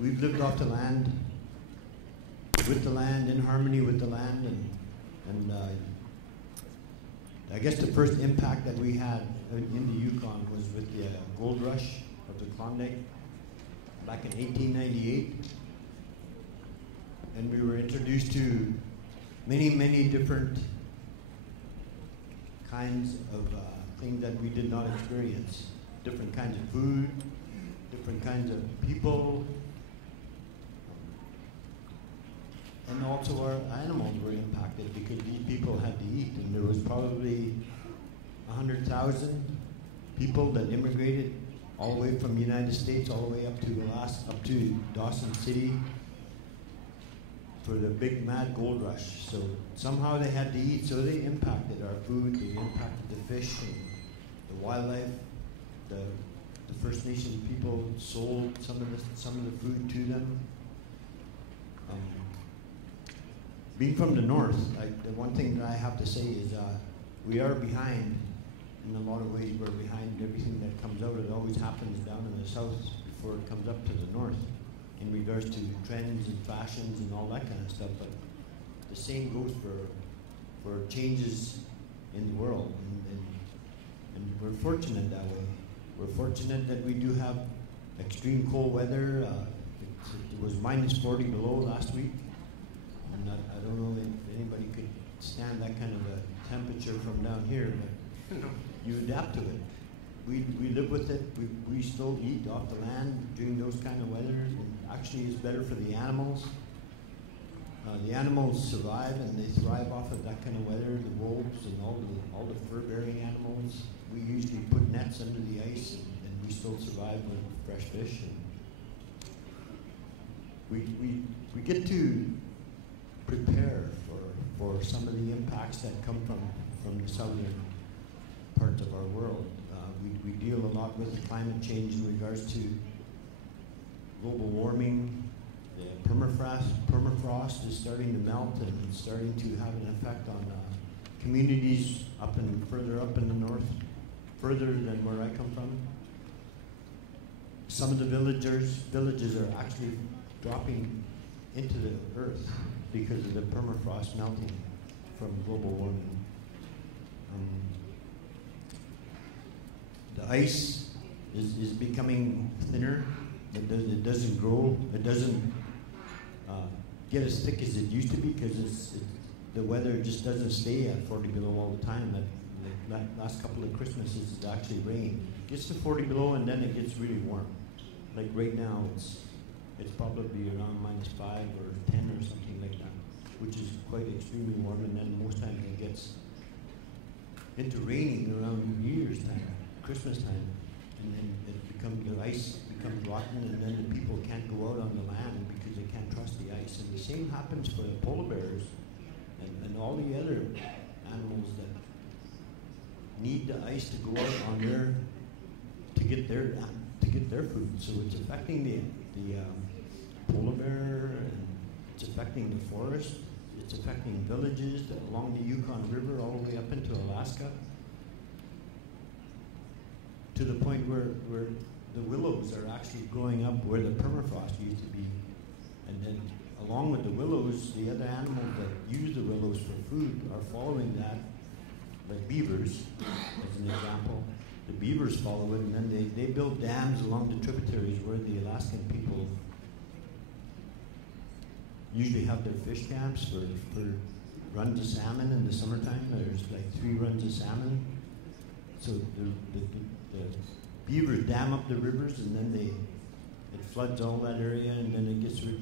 we've lived off the land, with the land, in harmony with the land, and I guess the first impact that we had in the Yukon was with the gold rush of the Klondike back in 1898. And we were introduced to many, many different kinds of things that we did not experience. Different kinds of food, different kinds of people, and also our animals were impacted because these people had to eat, and there was probably 100,000 people that immigrated all the way from the United States all the way up to Alaska, up to Dawson City for the big mad gold rush. So somehow they had to eat, so they impacted our food, they impacted the fish and the wildlife. The First Nation people sold some of the food to them. Being from the north, the one thing that I have to say is we are behind. In a lot of ways, we're behind everything that comes out. It always happens down in the south before it comes up to the north in regards to trends and fashions and all that kind of stuff. But the same goes for changes in the world. And we're fortunate that way. We're fortunate that we do have extreme cold weather. It was minus 40 below last week. And I don't know if anybody could stand that kind of a temperature from down here, but you adapt to it. We live with it. We still eat off the land during those kind of weathers, and actually it's better for the animals. The animals survive and they thrive off of that kind of weather. The wolves and all the fur-bearing animals. We usually put nets under the ice, and we still survive with fresh fish. And we get to prepare for some of the impacts that come from the southern parts of our world. We deal a lot with climate change in regards to global warming. The permafrost is starting to melt and it's starting to have an effect on communities further up in the north, further than where I come from. Some of the villages are actually dropping into the earth because of the permafrost melting from global warming. The ice is becoming thinner. It doesn't grow. It doesn't get as thick as it used to be because the weather just doesn't stay at 40 below all the time. Like last couple of Christmases, it's actually rained. It gets to 40 below and then it gets really warm. Like right now, it's probably around -5 or 10 or something like that, which is quite extremely warm. And then most times it gets into raining around New Year's time, Christmas time, and then the ice becomes rotten, and then the people can't go out on the land because they can't trust the ice. And the same happens for the polar bears and all the other animals that need the ice to go out on to get their food. So it's affecting the polar bear, and it's affecting the forest. It's affecting villages along the Yukon River all the way up into Alaska, to the point where the willows are actually growing up where the permafrost used to be. And then along with the willows, the other animals that use the willows for food are following that, like beavers, as an example. The beavers follow it, and then they build dams along the tributaries where the Alaskan people usually have their fish camps for runs of salmon in the summertime. There's like 3 runs of salmon. So the beavers dam up the rivers, and then it floods all that area, and then it gets rid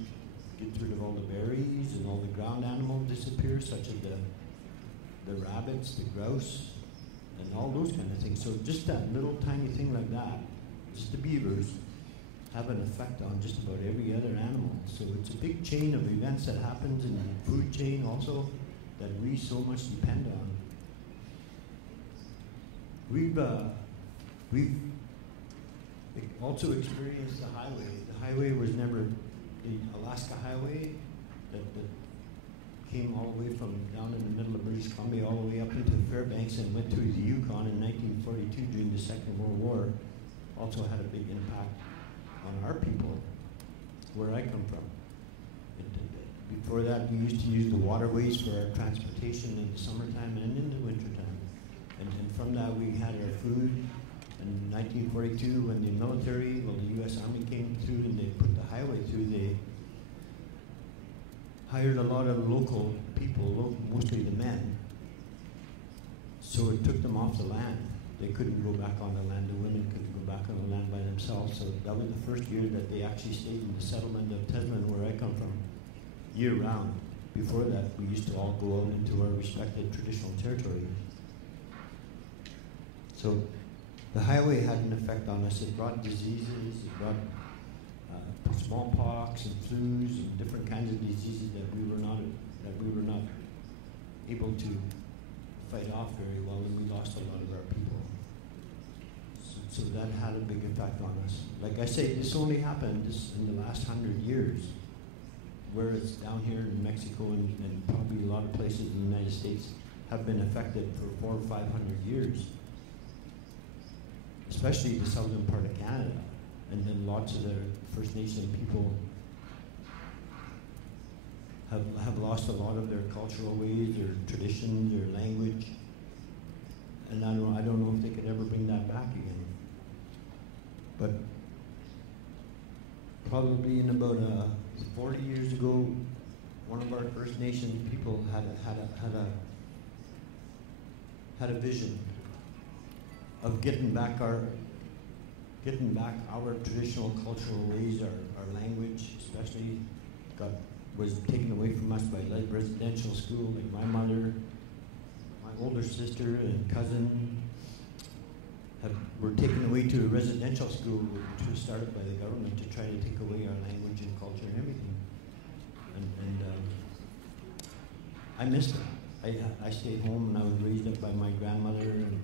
of all the berries, and all the ground animals disappear, such as the rabbits, the grouse, and all those kind of things. So just that little tiny thing like that, just the beavers, have an effect on just about every other animal. So it's a big chain of events that happens in the food chain also that we so much depend on. We've also experienced the highway. The highway was never the Alaska highway that came all the way from down in the middle of British Columbia all the way up into Fairbanks and went through the Yukon in 1942 during the Second World War. Also had a big impact on our people where I come from. Before that, we used to use the waterways for our transportation in the summertime and in the wintertime. And from that, we had our food. In 1942, when the military, the U.S. Army came through and they put the highway through, they hired a lot of local people, mostly the men. So it took them off the land. They couldn't go back on the land. The women couldn't go back on the land by themselves. So that was the first year that they actually stayed in the settlement of Teslin, where I come from, year-round. Before that, we used to all go out into our respected traditional territories. So the highway had an effect on us. It brought diseases, it brought smallpox and flus and different kinds of diseases that we were not able to fight off very well, and we lost a lot of our people. So that had a big effect on us. Like I say, this only happened in the last 100 years, whereas down here in Mexico and probably a lot of places in the United States have been affected for 400 or 500 years. Especially the southern part of Canada, and then lots of the First Nation people have lost a lot of their cultural ways, their traditions, their language, and I don't know if they could ever bring that back again. But probably in about 40 years ago, one of our First Nation people had a vision of getting back our traditional cultural ways, our language, especially, was taken away from us by residential school. Like my mother, my older sister, and cousin were taken away to a residential school, which was started by the government to try to take away our language and culture and everything. And I missed it. I stayed home, and I was raised up by my grandmother, and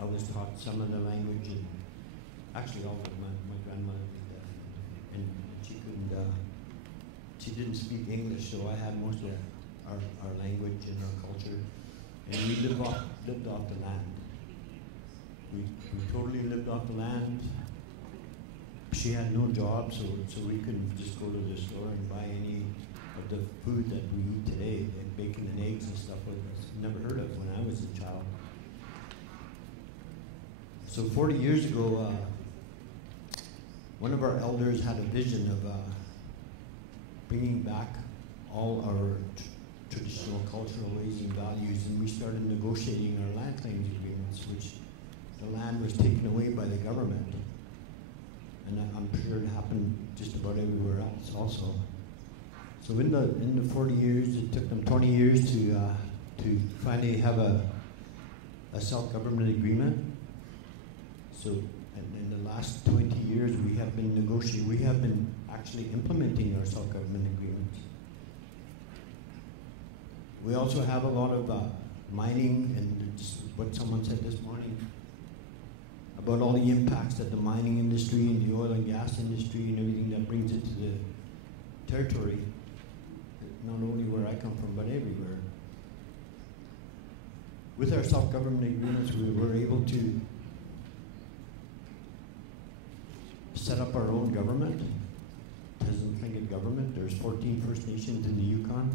I was taught some of the language, and actually all of it. My grandmother did that, and she couldn't. She didn't speak English, so I had most of our language and our culture, and we lived off the land. We totally lived off the land. She had no job, so we couldn't just go to the store and buy any of the food that we eat today, like bacon and eggs and stuff like that. Never heard of when I was a child. So 40 years ago, one of our elders had a vision of bringing back all our traditional cultural ways and values, and we started negotiating our land claims agreements, which the land was taken away by the government. And I'm sure it happened just about everywhere else also. So in the 40 years, it took them 20 years to finally have a self-government agreement. So in the last 20 years, we have been negotiating, we have been actually implementing our self-government agreements. We also have a lot of mining, and just what someone said this morning, about all the impacts that the mining industry and the oil and gas industry and everything that brings it to the territory, not only where I come from, but everywhere. With our self-government agreements, we were able to set up our own government, Teslin Tlingit government. There's 14 First Nations in the Yukon,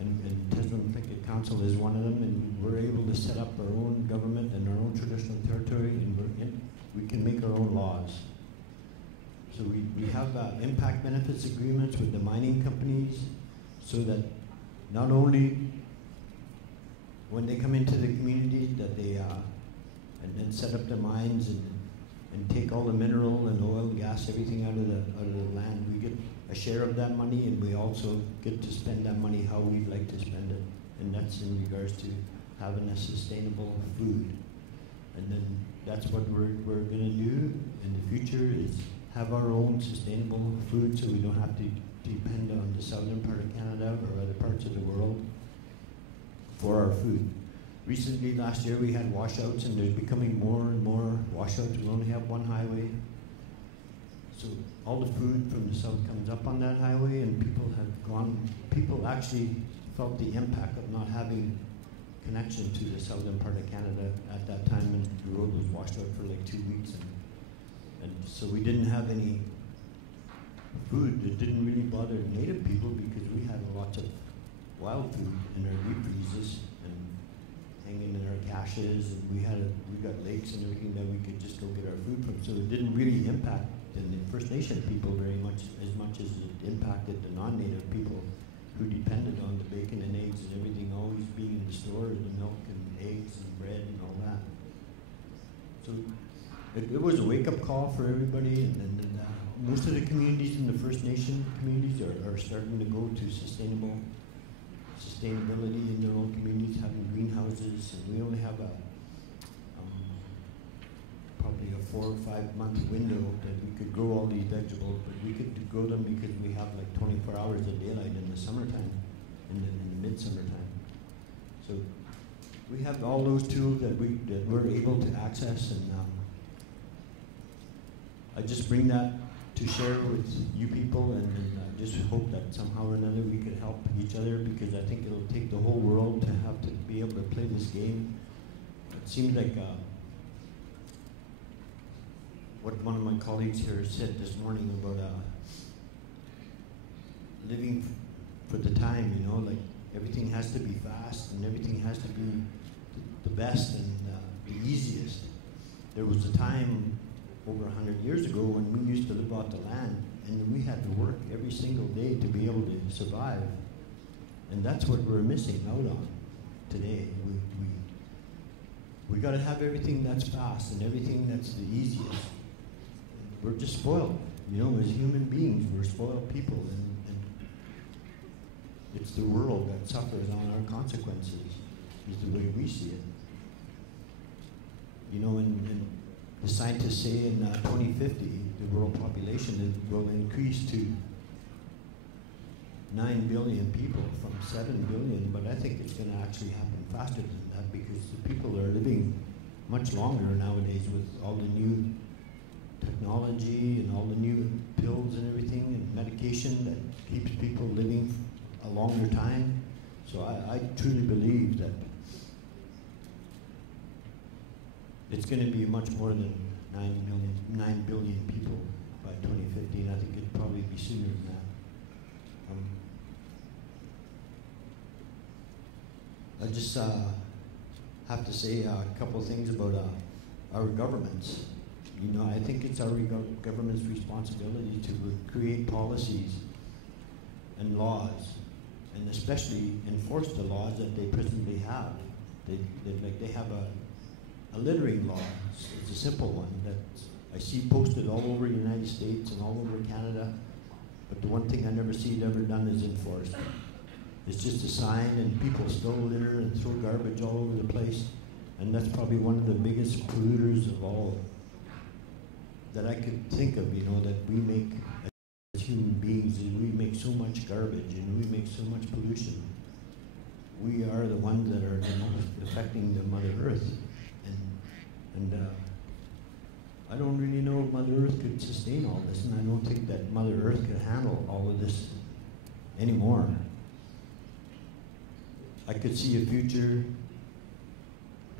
and Teslin Tlingit Council is one of them, and we're able to set up our own government and our own traditional territory, and we can make our own laws. So we have impact benefits agreements with the mining companies, so that not only when they come into the community that they and then set up the mines and take all the mineral and oil, gas, everything out of the land, we get a share of that money, and we also get to spend that money how we'd like to spend it, and that's in regards to having a sustainable food. And then that's what we're going to do in the future, is have our own sustainable food, so we don't have to depend on the southern part of Canada or other parts of the world for our food. Recently, last year, we had washouts, and there's becoming more and more washouts. We only have one highway. So all the food from the south comes up on that highway, and people actually felt the impact of not having connection to the southern part of Canada at that time, and the road was washed out for like 2 weeks. And so we didn't have any food. It didn't really bother native people because we had lots of wild food in our deep freezes and hanging in our caches, and we got lakes and everything that we could just go get our food from. So it didn't really impact the First Nation people very much as it impacted the non-native people who depended on the bacon and eggs and everything always being in the store, and the milk and eggs and bread and all that. So it was a wake-up call for everybody, and most of the communities in the First Nation communities are starting to go to sustainability in their own communities, having greenhouses, and we only have probably a 4 or 5 month window that we could grow all these vegetables, but we could grow them because we have like 24 hours of daylight in the summertime, in the mid-summer time. So we have all those tools that we're able to access, and I just bring that to share with you people, and I just hope that somehow or another we could help each other, because I think it'll take the whole world to have to be able to play this game. It seems like what one of my colleagues here said this morning about living for the time, you know, like everything has to be fast and everything has to be the best and the easiest. There was a time over 100 years ago when we used to live off the land, and we had to work every single day to be able to survive. And that's what we're missing out on today. We got to have everything that's fast and everything that's the easiest. We're just spoiled, you know, as human beings, we're spoiled people, and it's the world that suffers on our consequences, is the way we see it. You know, and the scientists say in 2050, the world population will increase to 9 billion people from 7 billion, but I think it's going to actually happen faster than that, because the people are living much longer nowadays with all the new technology and all the new pills and everything and medication that keeps people living a longer time. So I truly believe that it's going to be much more than 9 billion people by 2050, and I think it'd probably be sooner than that. I just have to say a couple of things about our governments. You know, I think it's our government's responsibility to create policies and laws, and especially enforce the laws that they presently have. They have a littering law. It's a simple one that I see posted all over the United States and all over Canada, but the one thing I never see it ever done is enforced. It's just a sign, and people still litter and throw garbage all over the place, and that's probably one of the biggest polluters of all that I could think of, you know, that we make as human beings, and we make so much garbage and we make so much pollution. We are the ones that are the most affecting the Mother Earth. And I don't really know if Mother Earth could sustain all this, and I don't think that Mother Earth could handle all of this anymore. I could see a future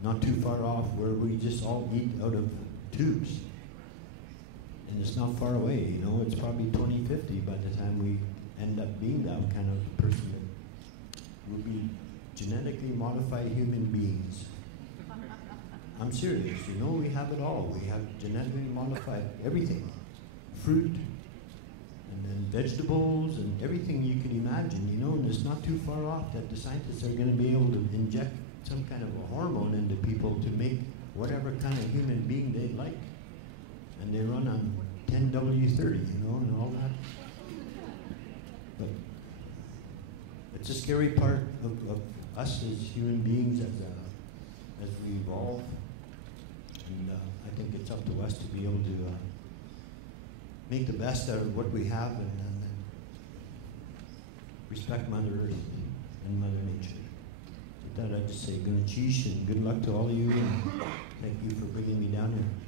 not too far off where we just all eat out of tubes. And it's not far away, you know, it's probably 2050 by the time we end up being that kind of person that will be genetically modified human beings. I'm serious, you know, we have it all. We have genetically modified everything. Fruit, and then vegetables, and everything you can imagine, you know, and it's not too far off that the scientists are going to be able to inject some kind of a hormone into people to make whatever kind of human being they like. And they run on 10W30, you know, and all that. But it's a scary part of us as human beings as we evolve. And I think it's up to us to be able to make the best out of what we have, and respect Mother Earth and Mother Nature. With that, I just say good cheesh and good luck to all of you, and thank you for bringing me down here.